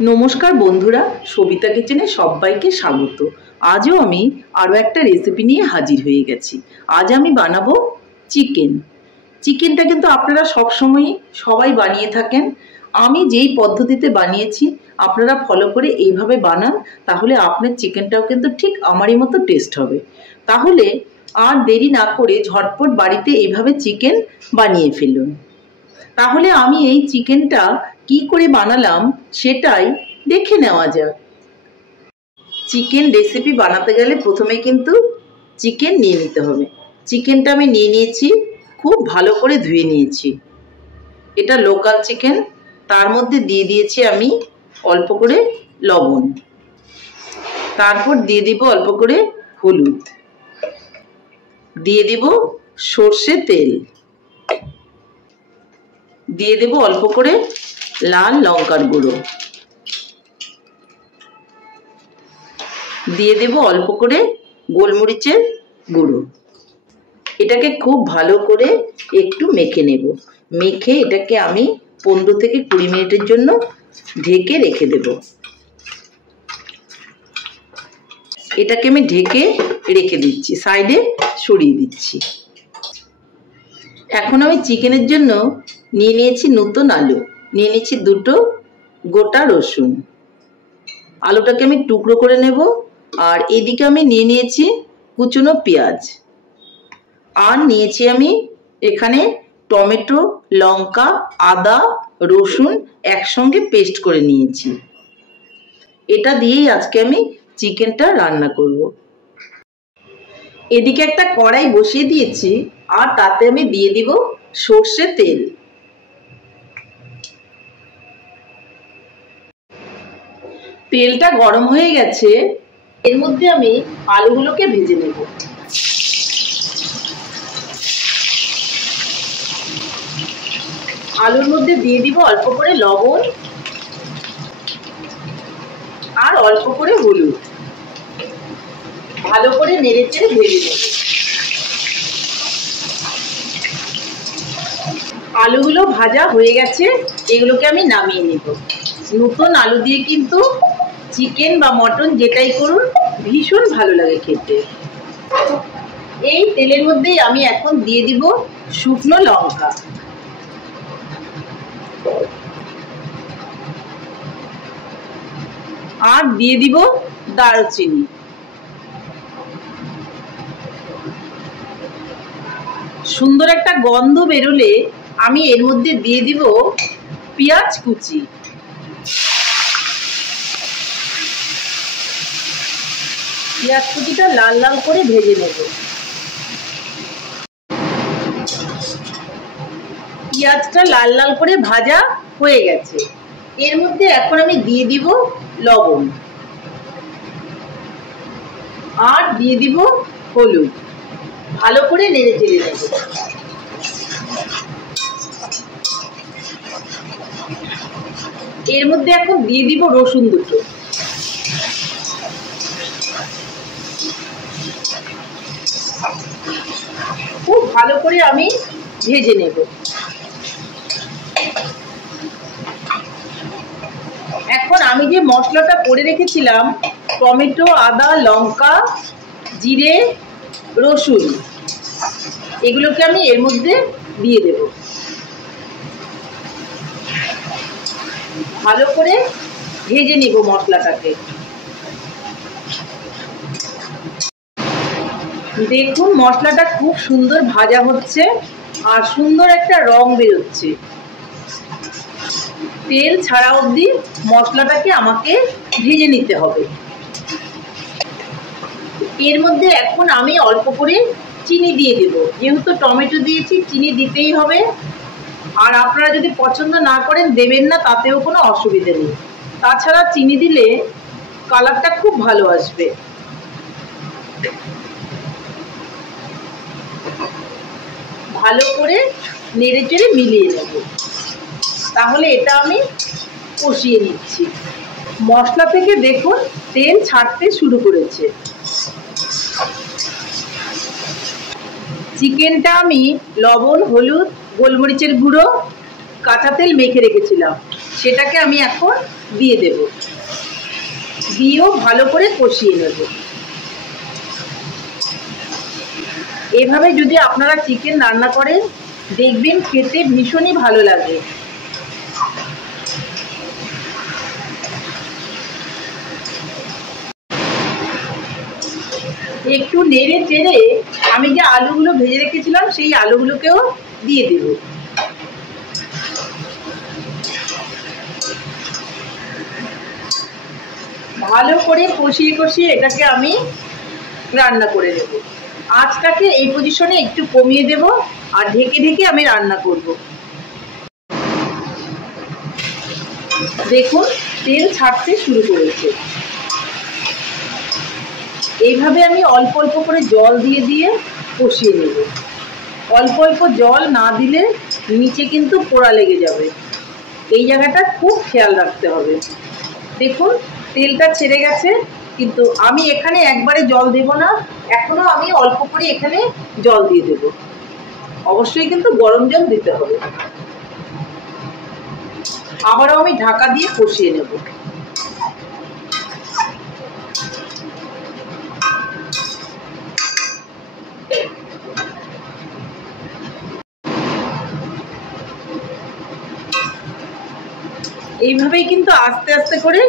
নমস্কার বন্ধুরা, সবিতা কিচেনে সবাইকে স্বাগত। আজও আমি আরও একটা রেসিপি নিয়ে হাজির হয়ে গেছি। আজ আমি বানাবো চিকেন। চিকেনটা কিন্তু আপনারা সবসময়ই সবাই বানিয়ে থাকেন। আমি যেই পদ্ধতিতে বানিয়েছি আপনারা ফলো করে এইভাবে বানান, তাহলে আপনার চিকেনটাও কিন্তু ঠিক আমারই মতো টেস্ট হবে। তাহলে আর দেরি না করে ঝটপট বাড়িতে এইভাবে চিকেন বানিয়ে ফেলুন। তাহলে আমি এই চিকেনটা কি করে বানালাম সেটাই দেখে নেওয়া যাক। চিকেন রেসিপি বানাতে গেলে প্রথমে কিন্তু চিকেন নিয়ে নিতে হবে। চিকেনটা আমি নিয়ে নিয়েছি, খুব ভালো করে ধুয়ে নিয়েছি। এটা লোকাল চিকেন। তার মধ্যে দিয়ে দিয়েছি আমি অল্প করে লবণ, তারপর দিয়ে দিব অল্প করে হলুদ, দিয়ে দিব সর্ষের তেল, দিয়ে দেব অল্প করে লাল লঙ্কার গুঁড়ো, দিয়ে দেব অল্প করে গোলমরিচের গুঁড়ো। এটাকে খুব ভালো করে একটু মেখে নেব। মেখে এটাকে আমি 15 থেকে 20 মিনিটের জন্য ঢেকে রেখে দেব। এটাকে আমি ঢেকে রেখে দিচ্ছি, সাইডে সরিয়ে দিচ্ছি। এখন আমি চিকেনের জন্য নিয়ে নিয়েছি নতুন আলু, নিয়ে নিয়েছি 2টো গোটা রসুন। আলুটাকে আমি টুকরো করে নেব। আর এদিকে আমি নিয়ে নিয়েছি কুচনো পেঁয়াজ, আর নিয়েছি আমি এখানে টমেটো, লঙ্কা, আদা, রসুন একসঙ্গে পেস্ট করে নিয়েছি। এটা দিয়েই আজকে আমি চিকেনটা রান্না করব। এদিকে একটা কড়াই বসিয়ে দিয়েছি, আর তাতে আমি দিয়ে দিব সর্ষের তেল। তেলটা গরম হয়ে গেছে, এর মধ্যে আমি আলুগুলোকে ভেজে নেব। আলুর মধ্যে দিয়ে দিব অল্প করে লবণ আর অল্প করে হলুদ। ভালো করে নেড়েচেড়ে ভেজে নেব। আলুগুলো ভাজা হয়ে গেছে, এগুলোকে আমি নামিয়ে নেব। নতুন আলু দিয়ে কিন্তু চিকেন বা মটন যেটাই করুন ভীষণ ভালো লাগে খেতে। এই তেলের মধ্যেই আমি এখন দিয়ে দিব শুকনো লঙ্কা, আর দিয়ে দিব দারুচিনি। সুন্দর একটা গন্ধ বেরোলে আমি এর মধ্যে দিয়ে দিব পেঁয়াজ কুচি। পেঁয়াজ কুচিটা লাল লাল করে ভেজে নেব। পেঁয়াজটা লাল লাল করে ভাজা হয়ে গেছে, এর মধ্যে এখন আমি দিয়ে দিব লবণ, আর দিয়ে দিব হলুদ। ভালো করে নেড়ে চেড়ে নেব। এর মধ্যে এখন দিয়ে দিব রসুন দুটো। খুব ভালো করে আমি ভেজে নেব। এখন আমি যে মশলাটা করে রেখেছিলাম, টমেটো, আদা, লঙ্কা, জিরে, রসুন, এগুলোকে আমি এর মধ্যে দিয়ে দেব। ভালো করে ভেজে নেব মশলাটাকে। দেখুন মশলাটা খুব সুন্দর ভাজা হচ্ছে, আর সুন্দর একটা রং বেরোচ্ছে। তেল ছাড়া অবধি মশলাটাকে আমাকে ভেজে নিতে হবে। এর মধ্যে এখন আমি অল্প করে চিনি দিয়ে দেব। যেহেতু টমেটো দিয়েছি, চিনি দিতেই হবে। আর আপনারা যদি পছন্দ না করেন দেবেন না, তাতেও কোনো অসুবিধা নেই। তাছাড়া চিনি দিলে কালারটা খুব ভালো আসবে। ভালো করে নেড়ে চেড়ে মিলিয়ে নেব। তাহলে এটা আমি কষিয়ে নিচ্ছি। মশলা থেকে দেখুন তেল ছাড়তে শুরু করেছে। চিকেনটা আমি লবণ, হলুদ, গোলমরিচের গুঁড়ো, কাঁচা তেল মেখে রেখেছিলাম, সেটাকে আমি এখন দিয়ে দেব, দিয়েও ভালো করে কষিয়ে নেব। এভাবে যদি আপনারা চিকেন রান্না করেন দেখবেন খেতে ভীষণই ভালো লাগে। একটু নেড়ে চেড়ে আমি যে আলুগুলো ভেজে রেখেছিলাম সেই আলুগুলোকেও দিয়ে দেব। ভালো করে কষিয়ে কষিয়ে এটাকে আমি রান্না করে নেব। আঁচটাকে এই পজিশনে একটু কমিয়ে দেব আর ঢেকে ঢেকে আমি রান্না করব। দেখুন তেল ছাড়তে শুরু করেছে। এইভাবে আমি অল্প অল্প করে জল দিয়ে দিয়ে কষিয়ে নেব। অল্প অল্প জল না দিলে নিচে কিন্তু পোড়া লেগে যাবে, এই জায়গাটা খুব খেয়াল রাখতে হবে। দেখুন তেলটা ছেড়ে গেছে, কিন্তু আমি এখানে একবারে জল দেব না, এখনো আমি অল্প করে এখানে জল দিয়ে দেব। অবশ্যই কিন্তু গরম জল দিতে হবে। আবারও আমি ঢাকা দিয়ে কষিয়ে নেব। এইভাবেই কিন্তু আস্তে আস্তে করে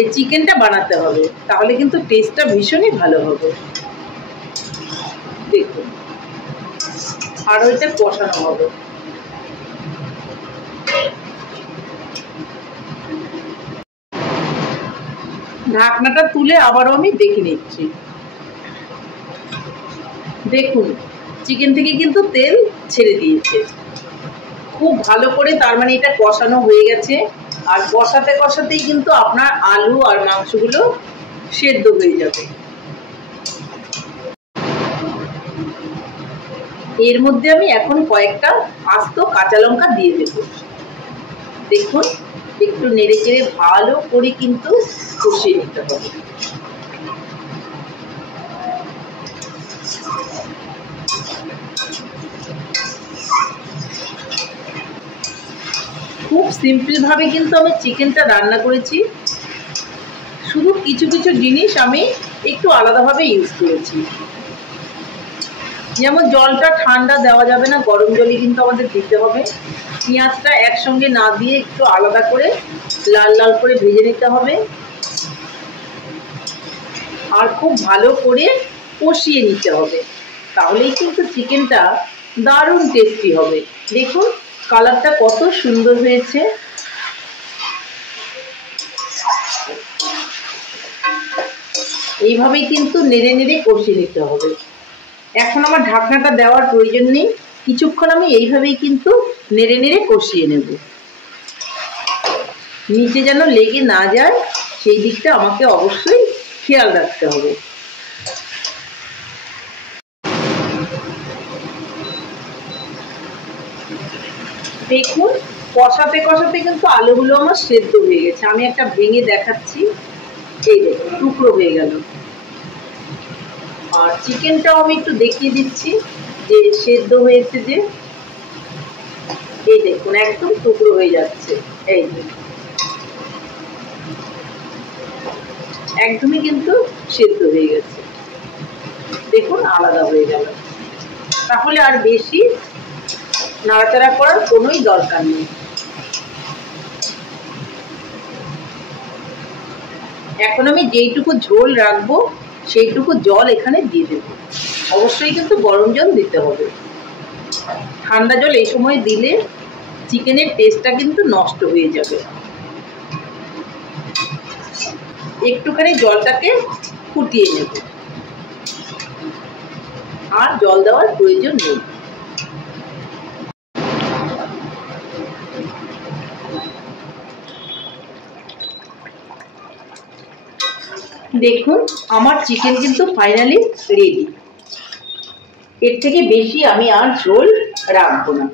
এই চিকেনটা বানাতে হবে, তাহলে কিন্তু টেস্টটা ভীষণই ভালো হবে। দেখুন আরো এটা কষানো হবে। ঢাকনাটা তুলে আবারও আমি দেখে নিচ্ছি। দেখুন চিকেন থেকে কিন্তু তেল ছেড়ে দিয়েছে খুব ভালো করে, তার মানে এটা কষানো হয়ে গেছে। আর কষাতে কষাতেই কিন্তু আপনার আলু আর মাংসগুলো সেদ্ধ হয়ে যাবে। এর মধ্যে আমি এখন কয়েকটা আস্ত কাঁচা লঙ্কা দিয়ে দেব। দেখুন একটু নেড়ে চেড়ে ভালো করে কিন্তু কষিয়ে নিতে হবে। খুব সিম্পল ভাবে কিন্তু আমি চিকেনটা রান্না করেছি, শুধু কিছু কিছু জিনিস আমি একটু আলাদাভাবে ইউজ করেছি। যেমন জলটা ঠান্ডা দেওয়া যাবে না, গরম জলই কিন্তু আমাদের দিতে হবে। পেঁয়াজটা একসঙ্গে না দিয়ে একটু আলাদা করে লাল লাল করে ভেজে নিতে হবে, আর খুব ভালো করে কষিয়ে নিতে হবে, তাহলেই কিন্তু চিকেনটা দারুণ টেস্টি হবে। দেখুন কালারটা কত সুন্দর হয়েছে। এইভাবেই কিন্তু নেড়ে নেড়ে কষিয়ে নিতে হবে। এখন আমার ঢাকনাটা দেওয়ার প্রয়োজন নেই, কিছুক্ষণ আমি এইভাবেই কিন্তু নেড়ে নেড়ে কষিয়ে নেব। নিচে যেন লেগে না যায় সেই দিকটা আমাকে অবশ্যই খেয়াল রাখতে হবে। দেখুন কষাতে কষাতে কিন্তু আলুগুলো আমার সেদ্ধ হয়ে গেছে। আমি একটা ভেঙে দেখাচ্ছি, এই দেখুন টুকরো হয়ে গেল। আর চিকেনটাও আমি একটু দেখিয়ে দিচ্ছি যে সেদ্ধ হয়েছে, যে এই দেখুন একদম টুকরো হয়ে যাচ্ছে। এই একদমই কিন্তু সেদ্ধ হয়ে গেছে। দেখুন আলাদা হয়ে গেল। তাহলে আর বেশি নাড়াচাড়া করার কোনোই দরকার নেই। এখন আমি যেইটুকু ঝোল রাখবো সেইটুকু জল এখানে দিয়ে দেব। অবশ্যই কিন্তু গরম জল দিতে হবে, ঠান্ডা জল এই সময় দিলে চিকেনের টেস্টটা কিন্তু নষ্ট হয়ে যাবে। একটুখানি জলটাকে ফুটিয়ে নেব, আর জল দেওয়ার প্রয়োজন নেই। দেখুন আমার চিকেন কিন্তু ফাইনালি রেডি। এর থেকে বেশি আমি আর ঝোল রাখবো না।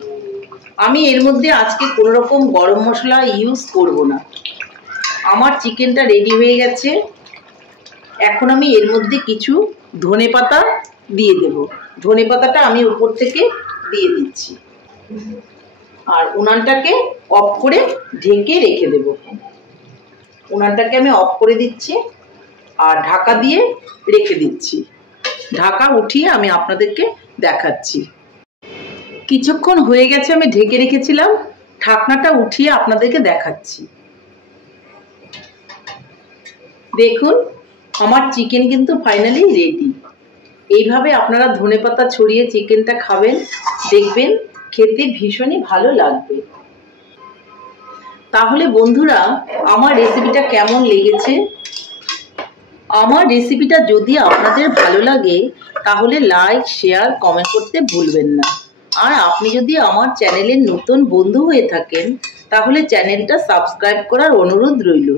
আমি এর মধ্যে আজকে কোনো রকম গরম মশলা ইউজ করব না। আমার চিকেনটা রেডি হয়ে গেছে। এখন আমি এর মধ্যে কিছু ধনেপাতা দিয়ে দেব। ধনেপাতাটা আমি উপর থেকে দিয়ে দিচ্ছি। আর উনানটাকে অফ করে ঢেকে রেখে দেব। উনানটাকে আমি অফ করে দিচ্ছি আর ঢাকা দিয়ে রেখে দিচ্ছি। ঢাকা উঠিয়ে আমি আপনাদেরকে দেখাচ্ছি। কিছুক্ষণ হয়ে গেছে, আমি ঢেকে রেখেছিলাম, ঢাকনাটা উঠিয়ে আপনাদেরকে দেখাচ্ছি। দেখুন আমার চিকেন কিন্তু ফাইনালি রেডি। এইভাবে আপনারা ধনেপাতা ছড়িয়ে চিকেনটা খাবেন, দেখবেন খেতে ভীষণই ভালো লাগবে। তাহলে বন্ধুরা আমার রেসিপিটা কেমন লেগেছে? আমার রেসিপিটা যদি আপনাদের ভালো লাগে তাহলে লাইক, শেয়ার, কমেন্ট করতে ভুলবেন না। আর আপনি যদি আমার চ্যানেলের নতুন বন্ধু হয়ে থাকেন তাহলে চ্যানেলটা সাবস্ক্রাইব করার অনুরোধ রইল।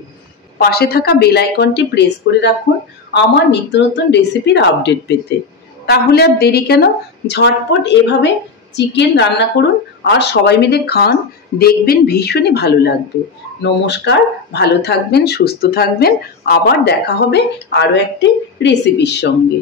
পাশে থাকা বেল আইকনটি প্রেস করে রাখুন আমার নিত্য নতুন রেসিপির আপডেট পেতে। তাহলে আর দেরি কেন, ঝটপট এভাবে চিকেন রান্না করুন আর সবাই মিলে খান, দেখবেন ভীষণই ভালো লাগবে। নমস্কার, ভালো থাকবেন, সুস্থ থাকবেন, আবার দেখা হবে আরও একটি রেসিপির সঙ্গে।